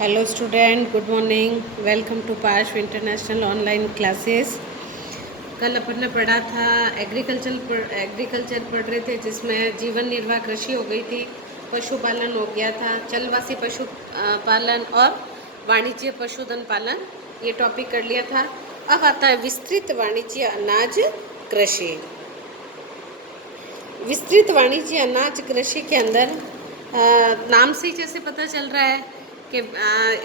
Hello student, good morning. Welcome to Parsh international online classes. कल अपन ने पढ़ा था एग्रीकल्चर पढ़ रहे थे, जिसमें जीवन निर्वाह कृषि हो गई थी, पशुपालन हो गया था, चलवासी पशु पालन और वाणिज्य पशुधन पालन, ये टॉपिक कर लिया था। अब आता है विस्तृत वाणिज्य अनाज कृषि। विस्तृत वाणिज्य अनाज कृषि के अंदर नाम से ही जैसे पता चल रहा है कि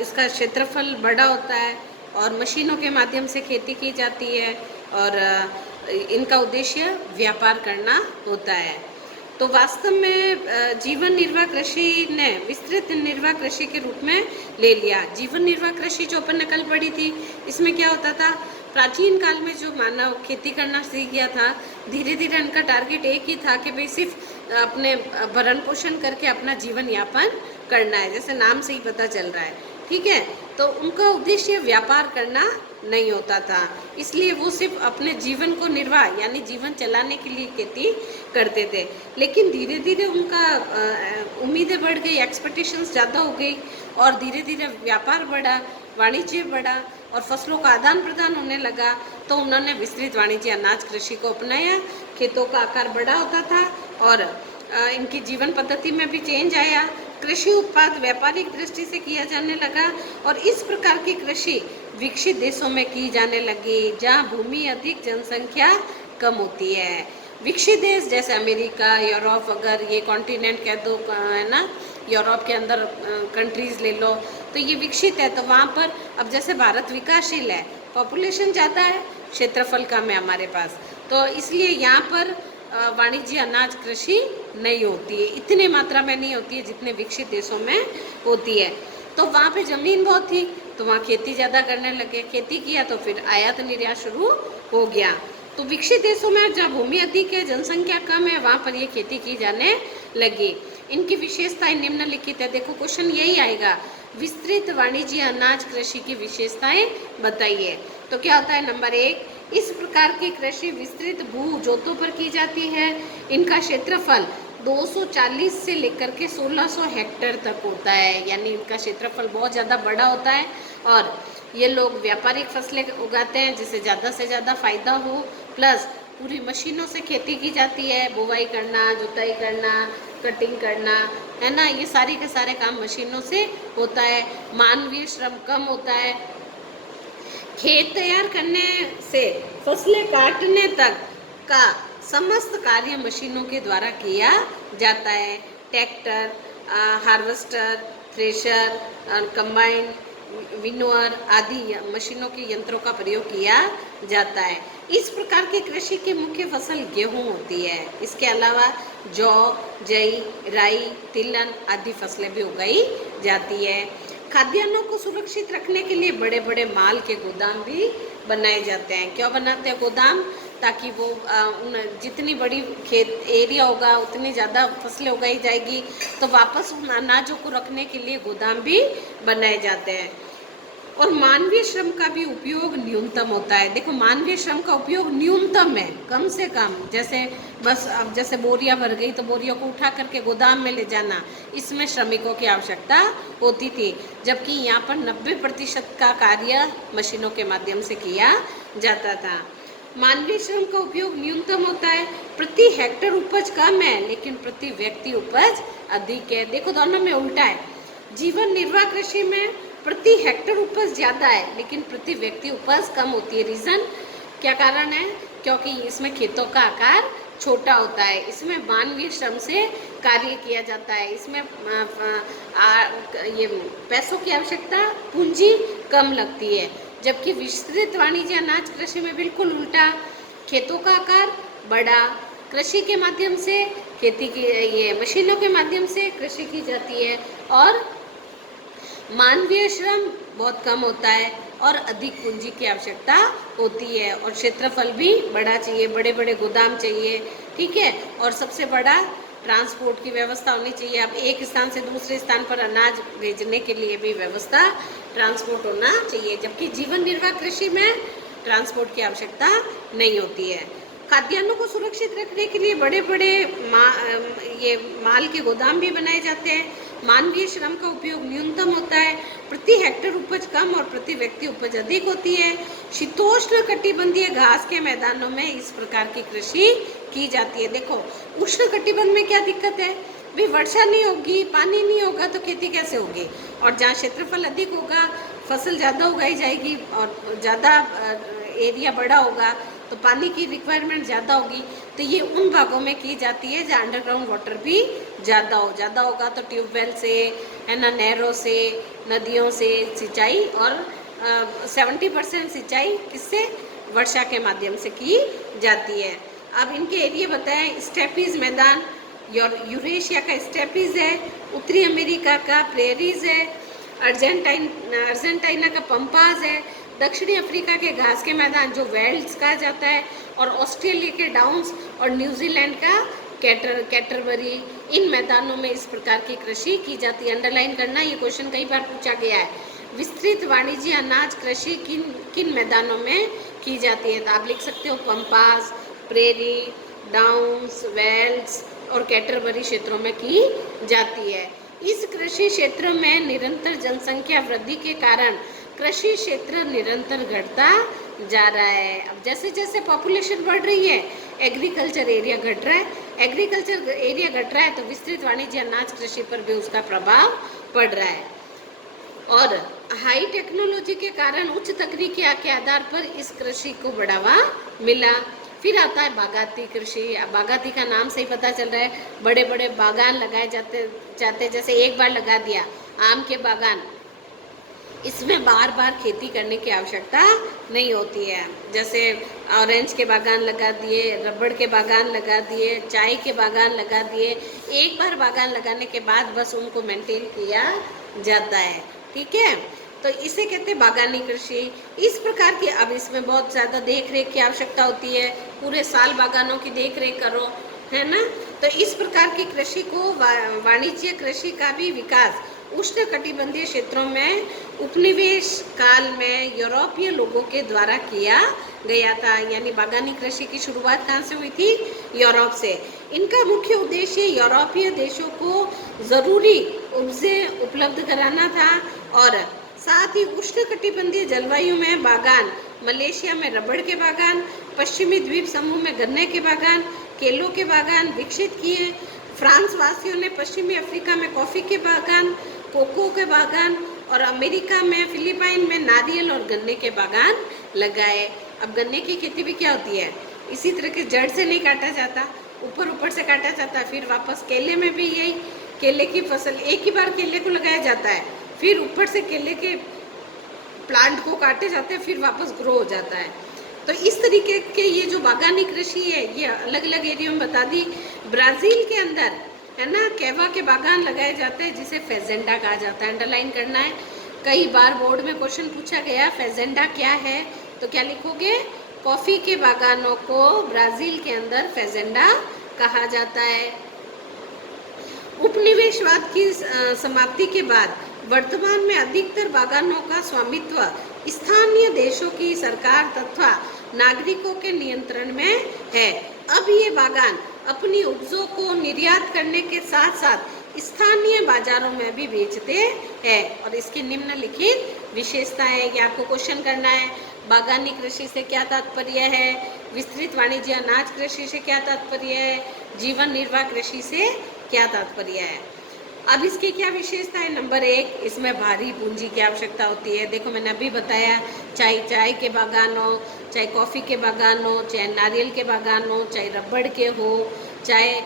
इसका क्षेत्रफल बड़ा होता है और मशीनों के माध्यम से खेती की जाती है और इनका उद्देश्य व्यापार करना होता है। तो वास्तव में जीवन निर्वाह कृषि ने विस्तृत निर्वाह कृषि के रूप में ले लिया। जीवन निर्वाह कृषि जो अपन ने कल पढ़ी थी, इसमें क्या होता था, प्राचीन काल में जो मानव खेती करना सीख गया था, धीरे धीरे उनका टारगेट एक ही था कि भाई सिर्फ अपने भरण पोषण करके अपना जीवन यापन करना है, जैसे नाम से ही पता चल रहा है, ठीक है। तो उनका उद्देश्य व्यापार करना नहीं होता था, इसलिए वो सिर्फ अपने जीवन को निर्वाह यानी जीवन चलाने के लिए खेती करते थे। लेकिन धीरे धीरे उनका उम्मीदें बढ़ गई, एक्सपेक्टेशंस ज़्यादा हो गई और धीरे धीरे व्यापार बढ़ा, वाणिज्य बढ़ा और फसलों का आदान प्रदान होने लगा। तो उन्होंने विस्तृत वाणिज्य अनाज कृषि को अपनाया। खेतों का आकार बड़ा होता था और इनकी जीवन पद्धति में भी चेंज आया। कृषि उत्पाद व्यापारिक दृष्टि से किया जाने लगा और इस प्रकार की कृषि विकसित देशों में की जाने लगी, जहाँ भूमि अधिक जनसंख्या कम होती है। विकसित देश जैसे अमेरिका, यूरोप, अगर ये कॉन्टिनेंट कह दो, है ना, यूरोप के अंदर कंट्रीज़ ले लो, तो ये विकसित है। तो वहाँ पर अब जैसे भारत विकासशील है, पॉपुलेशन ज़्यादा है, क्षेत्रफल कम है हमारे पास, तो इसलिए यहाँ पर वाणिज्य अनाज कृषि नहीं होती है, इतनी मात्रा में नहीं होती है जितने विकसित देशों में होती है। तो वहाँ पे ज़मीन बहुत थी, तो वहाँ खेती ज़्यादा करने लगे, खेती किया तो फिर आयात निर्यात शुरू हो गया। तो विकसित देशों में जहाँ भूमि अधिक है, जनसंख्या कम है, वहाँ पर ये खेती की जाने लगी। इनकी विशेषताएं निम्नलिखित है। देखो क्वेश्चन यही आएगा, विस्तृत वाणिज्य अनाज कृषि की विशेषताएं बताइए। तो क्या होता है, नंबर 1, इस प्रकार की कृषि विस्तृत भू जोतों पर की जाती है। इनका क्षेत्रफल 240 से लेकर के 1600 हेक्टेयर तक होता है, यानी इनका क्षेत्रफल बहुत ज़्यादा बड़ा होता है और ये लोग व्यापारिक फसलें उगाते हैं जिससे ज़्यादा से ज़्यादा फायदा हो, प्लस पूरी मशीनों से खेती की जाती है, बुवाई करना, जुताई करना, कटिंग करना, है ना, ये सारे के सारे काम मशीनों से होता है। मानवीय श्रम कम होता है। खेत तैयार करने से फसलें काटने तक का समस्त कार्य मशीनों के द्वारा किया जाता है। ट्रैक्टर, हार्वेस्टर, थ्रेशर, कंबाइन, विनोअर आदि मशीनों के यंत्रों का प्रयोग किया जाता है। इस प्रकार की कृषि की मुख्य फसल गेहूं होती है। इसके अलावा जौ, जई, राई, तिलहन आदि फसलें भी उगाई जाती है। खाद्यान्नों को सुरक्षित रखने के लिए बड़े बड़े माल के गोदाम भी बनाए जाते हैं। क्यों बनाते हैं गोदाम? ताकि वो जितनी बड़ी खेत एरिया होगा उतनी ज़्यादा फसलें उगाई जाएगी, तो वापस उन अनाजों को रखने के लिए गोदाम भी बनाए जाते हैं। और मानवीय श्रम का भी उपयोग न्यूनतम होता है। देखो मानवीय श्रम का उपयोग न्यूनतम है, कम से कम, जैसे बस अब जैसे बोरियां भर गई तो बोरियों को उठा करके गोदाम में ले जाना, इसमें श्रमिकों की आवश्यकता होती थी, जबकि यहाँ पर 90% का कार्य मशीनों के माध्यम से किया जाता था। मानवीय श्रम का उपयोग न्यूनतम होता है। प्रति हेक्टेयर उपज कम है लेकिन प्रति व्यक्ति उपज अधिक है। देखो दोनों में उल्टा है। जीवन निर्वाह कृषि में प्रति हेक्टेयर उपज ज़्यादा है लेकिन प्रति व्यक्ति उपज कम होती है। रीज़न क्या कारण है? क्योंकि इसमें खेतों का आकार छोटा होता है, इसमें मानवीय श्रम से कार्य किया जाता है, इसमें ये पैसों की आवश्यकता, पूंजी कम लगती है। जबकि विस्तृत वाणिज्य अनाज कृषि में बिल्कुल उल्टा, खेतों का आकार बड़ा, कृषि के माध्यम से खेती की, ये मशीनों के माध्यम से कृषि की जाती है और मानवीय श्रम बहुत कम होता है और अधिक पूंजी की आवश्यकता होती है और क्षेत्रफल भी बड़ा चाहिए, बड़े बड़े गोदाम चाहिए, ठीक है। और सबसे बड़ा ट्रांसपोर्ट की व्यवस्था होनी चाहिए। अब एक स्थान से दूसरे स्थान पर अनाज भेजने के लिए भी व्यवस्था, ट्रांसपोर्ट होना चाहिए, जबकि जीवन निर्वाह कृषि में ट्रांसपोर्ट की आवश्यकता नहीं होती है। खाद्यान्नों को सुरक्षित रखने के लिए बड़े बड़े ये माल के गोदाम भी बनाए जाते हैं। मानवीय श्रम का उपयोग न्यूनतम होता है प्रति हेक्टेयर उपज कम और प्रति व्यक्ति उपज अधिक होती है। शीतोष्ण कटिबंधीय घास के मैदानों में इस प्रकार की कृषि की जाती है। देखो उष्ण कटिबंध में क्या दिक्कत है, भाई वर्षा नहीं होगी, पानी नहीं होगा तो खेती कैसे होगी, और जहाँ क्षेत्रफल अधिक होगा फसल ज़्यादा उगाई जाएगी और ज़्यादा एरिया बड़ा होगा तो पानी की रिक्वायरमेंट ज़्यादा होगी। तो ये उन भागों में की जाती है जहाँ अंडरग्राउंड वाटर भी ज़्यादा होगा तो ट्यूबवेल से, है ना, नहरों से, नदियों से सिंचाई, और 70% सिंचाई किससे, वर्षा के माध्यम से की जाती है। अब इनके एरिया बताएं, स्टेपीज मैदान, यूरेशिया का स्टेपीज है, उत्तरी अमेरिका का प्रेरीज है, अर्जेंटीना का पंपास है, दक्षिणी अफ्रीका के घास के मैदान जो वेल्ड्स कहा जाता है, और ऑस्ट्रेलिया के डाउन्स और न्यूजीलैंड का कैटरबरी। इन मैदानों में इस प्रकार की कृषि की जाती है। अंडरलाइन करना, ये क्वेश्चन कई बार पूछा गया है। विस्तृत वाणिज्य अनाज कृषि किन किन मैदानों में की जाती है, तो आप लिख सकते हो पंपास, प्रेरी, डाउन्स, वेल्ड्स और कैटरबरी क्षेत्रों में की जाती है। इस कृषि क्षेत्र में निरंतर जनसंख्या वृद्धि के कारण कृषि क्षेत्र निरंतर घटता जा रहा है। अब जैसे जैसे पॉपुलेशन बढ़ रही है एग्रीकल्चर एरिया घट रहा है, एग्रीकल्चर एरिया घट रहा है तो विस्तृत वाणिज्य अनाज कृषि पर भी उसका प्रभाव पड़ रहा है। और हाई टेक्नोलॉजी के कारण उच्च तकनीकी के आधार पर इस कृषि को बढ़ावा मिला। फिर आता है बागाती कृषि। बागाती का नाम से ही पता चल रहा है, बड़े बड़े बागान लगाए जाते जैसे एक बार लगा दिया आम के बागान, इसमें बार बार खेती करने की आवश्यकता नहीं होती है। जैसे ऑरेंज के बागान लगा दिए, रबड़ के बागान लगा दिए, चाय के बागान लगा दिए, एक बार बागान लगाने के बाद बस उनको मेंटेन किया जाता है, ठीक है। तो इसे कहते हैं बागानी कृषि। इस प्रकार की, अब इसमें बहुत ज़्यादा देख रेख की आवश्यकता होती है, पूरे साल बागानों की देख रेख करो, है ना। तो इस प्रकार की कृषि को वाणिज्य कृषि का भी विकास उष्ण कटिबंधीय क्षेत्रों में उपनिवेश काल में यूरोपीय लोगों के द्वारा किया गया था। यानी बागानी कृषि की शुरुआत कहाँ से हुई थी, यूरोप से। इनका मुख्य उद्देश्य यूरोपीय देशों को ज़रूरी उपजें उपलब्ध कराना था और साथ ही उष्ण कटिबंधीय जलवायु में बागान, मलेशिया में रबड़ के बागान, पश्चिमी द्वीप समूह में गन्ने के बागान, केलों के बागान विकसित किए। फ्रांस वासियों ने पश्चिमी अफ्रीका में कॉफ़ी के बागान, कोको के बागान और अमेरिका में, फिलीपाइन में नारियल और गन्ने के बागान लगाए। अब गन्ने की खेती भी क्या होती है, इसी तरह के जड़ से नहीं काटा जाता, ऊपर से काटा जाता है, फिर वापस केले में भी यही, केले की फसल एक ही बार केले को लगाया जाता है, फिर ऊपर से केले के प्लांट को काटे जाते हैं, फिर वापस ग्रो हो जाता है। तो इस तरीके के ये जो बागानी कृषि है ये अलग अलग एरिया में बता दी। ब्राज़ील के अंदर, है ना, कैवा के बागान लगाए जाते हैं जिसे फेजेंडा कहा जाता है। अंडरलाइन करना है, कई बार बोर्ड में क्वेश्चन पूछा गया फेजेंडा क्या है, तो क्या लिखोगे, कॉफ़ी के बागानों को ब्राज़ील के अंदर फेजेंडा कहा जाता है। उपनिवेशवाद की समाप्ति के बाद वर्तमान में अधिकतर बागानों का स्वामित्व स्थानीय देशों की सरकार तथा नागरिकों के नियंत्रण में है। अब ये बागान अपनी उपजों को निर्यात करने के साथ साथ स्थानीय बाजारों में भी बेचते हैं। और इसकी निम्नलिखित विशेषताएं, ये आपको क्वेश्चन करना है। बागानी कृषि से क्या तात्पर्य है, विस्तृत वाणिज्य अनाज कृषि से क्या तात्पर्य है, जीवन निर्वाह कृषि से क्या तात्पर्य है। अब इसकी क्या विशेषता है, नंबर 1, इसमें भारी पूंजी की आवश्यकता होती है। देखो मैंने अभी बताया, चाय के बागान हो, चाहे कॉफ़ी के बागान हो, चाहे नारियल के बागान हो, चाहे रबड़ के हो, चाहे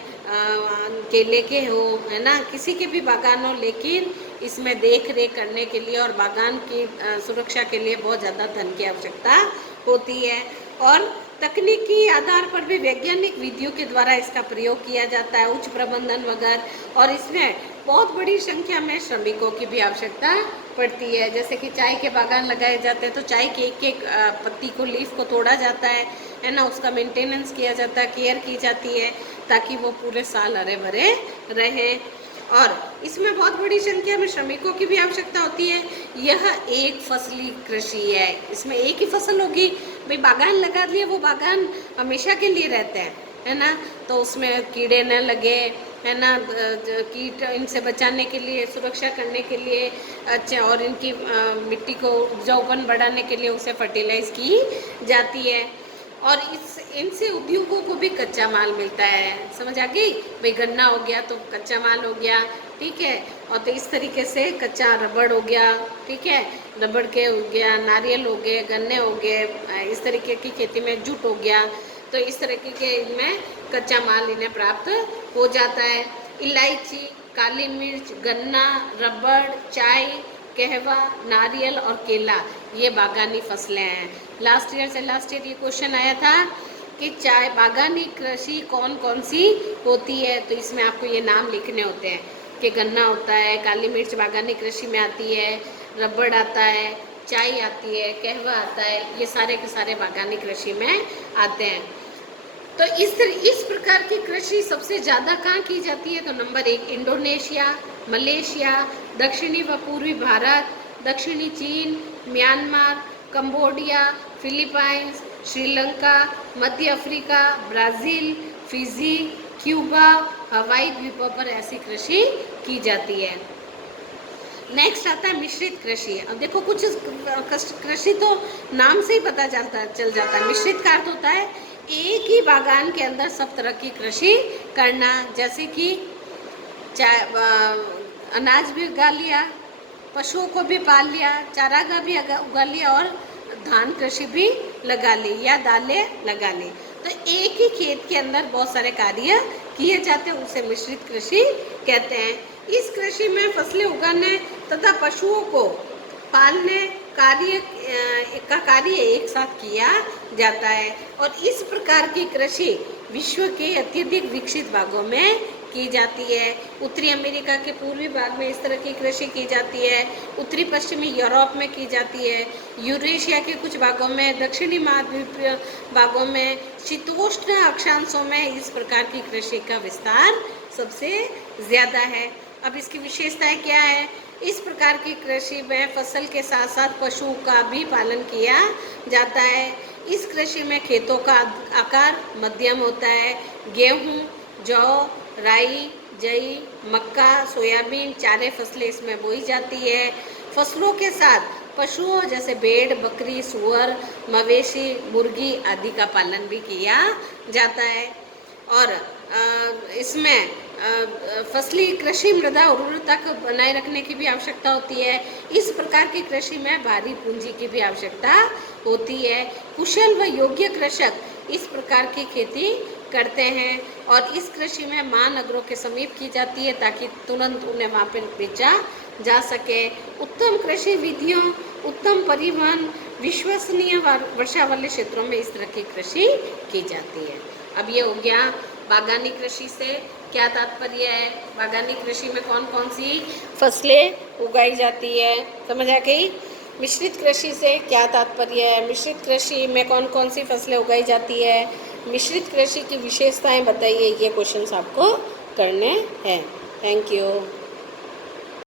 केले के हो, है ना, किसी के भी बागान हो, लेकिन इसमें देख रेख करने के लिए और बागान की सुरक्षा के लिए बहुत ज़्यादा धन की आवश्यकता होती है। और तकनीकी आधार पर भी वैज्ञानिक विधियों के द्वारा इसका प्रयोग किया जाता है, उच्च प्रबंधन वगैरह। और इसमें बहुत बड़ी संख्या में श्रमिकों की भी आवश्यकता पड़ती है। जैसे कि चाय के बागान लगाए जाते हैं तो चाय के एक एक पत्ती को, लीफ को तोड़ा जाता है ना, उसका मेंटेनेंस किया जाता है, केयर की जाती है ताकि वो पूरे साल हरे भरे रहे। और इसमें बहुत बड़ी संख्या में श्रमिकों की भी आवश्यकता होती है। यह एक फसली कृषि है, इसमें एक ही फसल होगी। भाई बागान लगा दिए, वो बागान हमेशा के लिए रहते हैं, है ना, तो उसमें कीड़े न लगे, है ना, कीट इनसे बचाने के लिए, सुरक्षा करने के लिए, अच्छा, और इनकी मिट्टी को उपजाऊपन बढ़ाने के लिए उसे फर्टिलाइज की जाती है। और इस इनसे उद्योगों को भी कच्चा माल मिलता है। समझ आ गई भाई, गन्ना हो गया तो कच्चा माल हो गया, ठीक है। और तो इस तरीके से कच्चा रबड़ हो गया, ठीक है, रबड़ के हो गया, नारियल हो गए, गन्ने हो गए, इस तरीके की खेती में जूट हो गया। तो इस तरीके के इनमें कच्चा माल इन्हें प्राप्त हो जाता है। इलायची, काली मिर्च, गन्ना, रबड़, चाय, कहवा, नारियल और केला, ये बागानी फसलें हैं। लास्ट ईयर ये क्वेश्चन आया था कि चाय बागानी कृषि कौन कौन सी होती है, तो इसमें आपको ये नाम लिखने होते हैं कि गन्ना होता है, काली मिर्च बागानी कृषि में आती है, रबड़ आता है, चाय आती है, कहवा आता है, ये सारे के सारे बागानी कृषि में आते हैं। तो इस प्रकार की कृषि सबसे ज़्यादा कहाँ की जाती है, तो नंबर 1 इंडोनेशिया, मलेशिया, दक्षिणी व पूर्वी भारत, दक्षिणी चीन, म्यांमार, कंबोडिया, फिलीपाइंस, श्रीलंका, मध्य अफ्रीका, ब्राज़ील, फिजी, क्यूबा, हवाई द्वीपों पर ऐसी कृषि की जाती है। नेक्स्ट आता है मिश्रित कृषि। अब देखो, कुछ कृषि तो नाम से ही पता चल जाता है। मिश्रित का अर्थ होता है एक ही बागान के अंदर सब तरह की कृषि करना, जैसे कि अनाज भी उगा लिया, पशुओं को भी पाल लिया, चारागाह भी उगा लिया और धान कृषि भी लगा ली या दालें लगा ली। तो एक ही खेत के अंदर बहुत सारे कार्य किए जाते हैं, उसे मिश्रित कृषि कहते हैं। इस कृषि में फसलें उगाने तथा पशुओं को पालने का कार्य एक साथ किया जाता है। और इस प्रकार की कृषि विश्व के अत्यधिक विकसित भागों में की जाती है। उत्तरी अमेरिका के पूर्वी भाग में इस तरह की कृषि की जाती है, उत्तरी पश्चिमी यूरोप में की जाती है, यूरेशिया के कुछ भागों में, दक्षिणी महाद्वीपीय भागों में, शीतोष्ण अक्षांशों में इस प्रकार की कृषि का विस्तार सबसे ज़्यादा है। अब इसकी विशेषताएं क्या है? इस प्रकार की कृषि में फसल के साथ साथ पशुओं का भी पालन किया जाता है। इस कृषि में खेतों का आकार मध्यम होता है। गेहूँ, जौ, राई, जई, मक्का, सोयाबीन, चारे फसलें इसमें बोई जाती है। फसलों के साथ पशुओं जैसे भेड़, बकरी, सुअर, मवेशी, मुर्गी आदि का पालन भी किया जाता है। और इसमें फसली कृषि मृदा उर्वरता को बनाए रखने की भी आवश्यकता होती है। इस प्रकार की कृषि में भारी पूंजी की भी आवश्यकता होती है। कुशल व योग्य कृषक इस प्रकार की खेती करते हैं और इस कृषि में महानगरों के समीप की जाती है ताकि तुरंत उन्हें वहाँ पर बेचा जा सके। उत्तम कृषि विधियों, उत्तम परिवहन, विश्वसनीय वर्षा वाले क्षेत्रों में इस तरह की कृषि की जाती है। अब ये हो गया बागानी कृषि से क्या तात्पर्य है, बागानी कृषि में कौन कौन सी फसलें उगाई जाती है, समझ आ गई। मिश्रित कृषि से क्या तात्पर्य है, मिश्रित कृषि में कौन कौन सी फसलें उगाई जाती है, मिश्रित कृषि की विशेषताएं बताइए, ये क्वेश्चंस आपको करने हैं। Thank you.